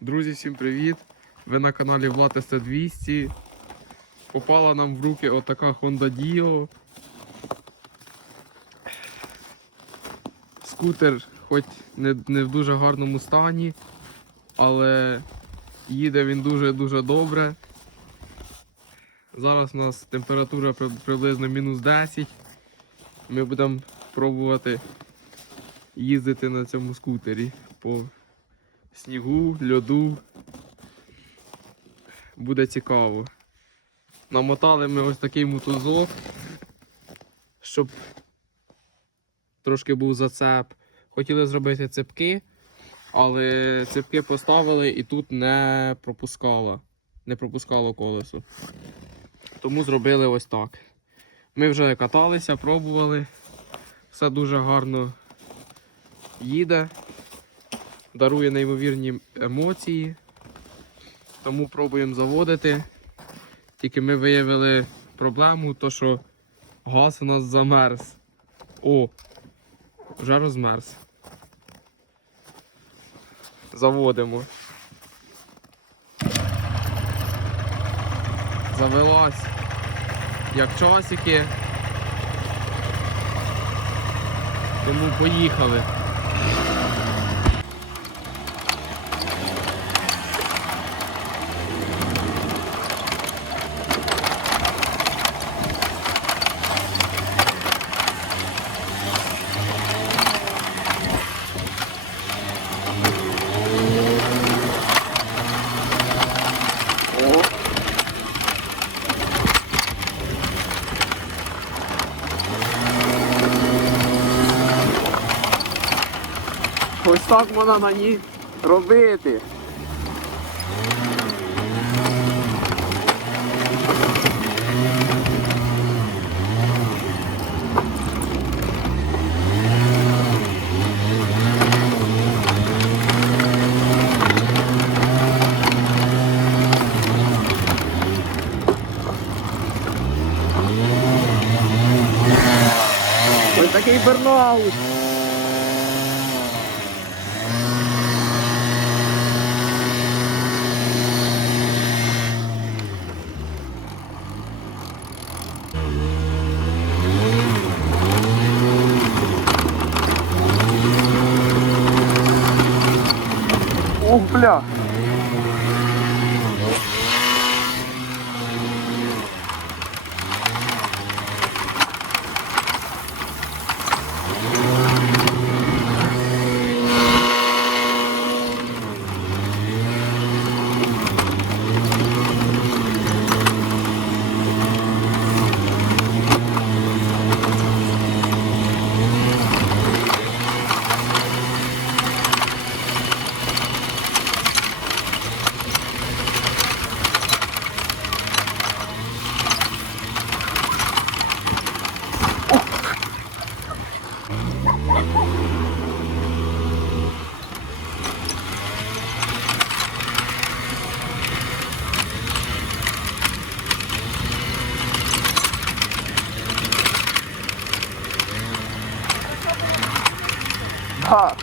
Друзі, всім привіт! Ви на каналі Влад СТ200. Попала нам в руки отака Honda Dio. Скутер хоч не, не в дуже гарному стані, але їде він дуже-дуже добре. Зараз у нас температура приблизно мінус 10. Ми будемо пробувати їздити на цьому скутері по снігу, льоду. Буде цікаво. Намотали ми ось такий мотузок, щоб трошки був зацеп. Хотіли зробити цепки, але цепки поставили і тут не пропускало, не пропускало колесо. Тому зробили ось так. Ми вже каталися, пробували. Все дуже гарно їде дарує неймовірні емоції. Тому пробуємо заводити. Тільки ми виявили проблему, то що газ у нас замерз. О, вже розмерз. Заводимо. Завелась. Як часики. Тому поїхали. Так можна на ній робити. Такий бернаут. top.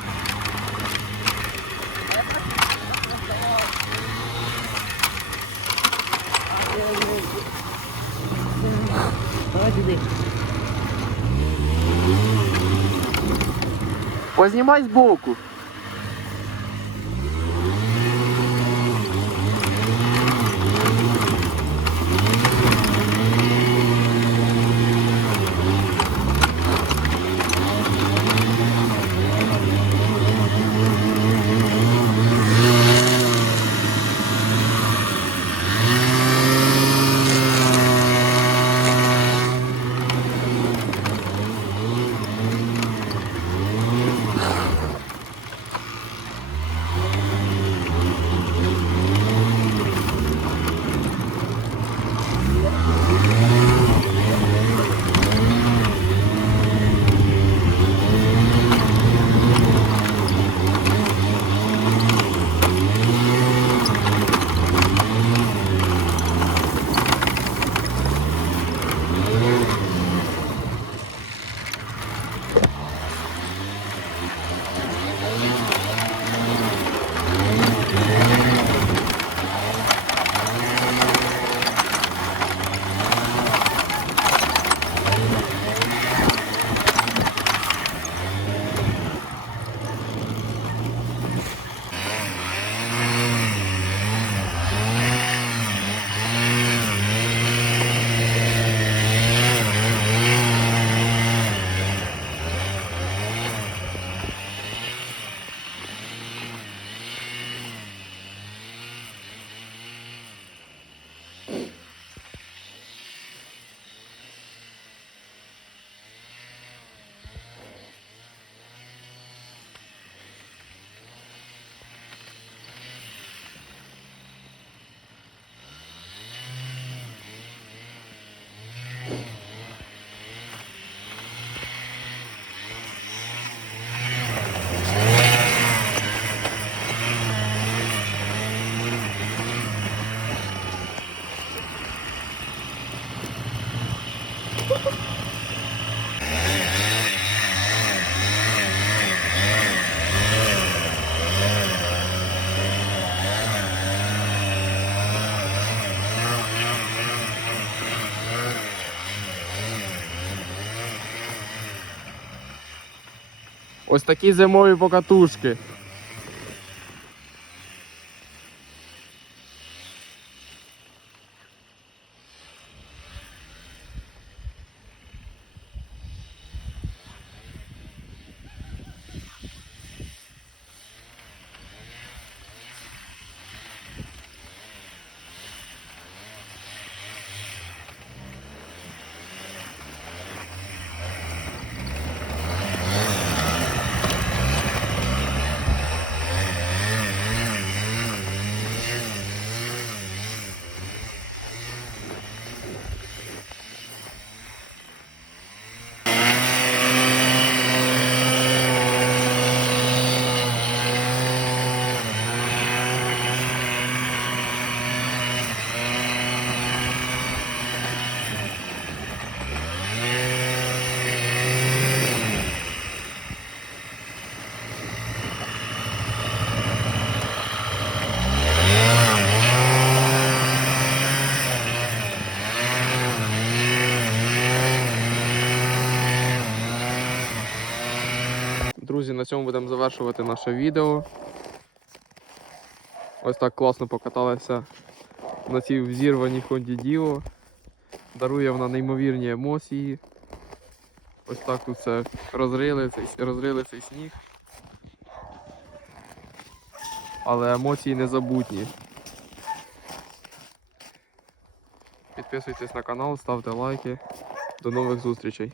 Pode ver. Pois é mais buco. Ось такі зимові покатушки. Друзі, на цьому будемо завершувати наше відео. Ось так класно покаталися на цій взірваній Honda Dio. Дарує вона неймовірні емоції. Ось так тут все розрили цей, розрили цей сніг. Але емоції незабутні. Підписуйтесь на канал, ставте лайки. До нових зустрічей.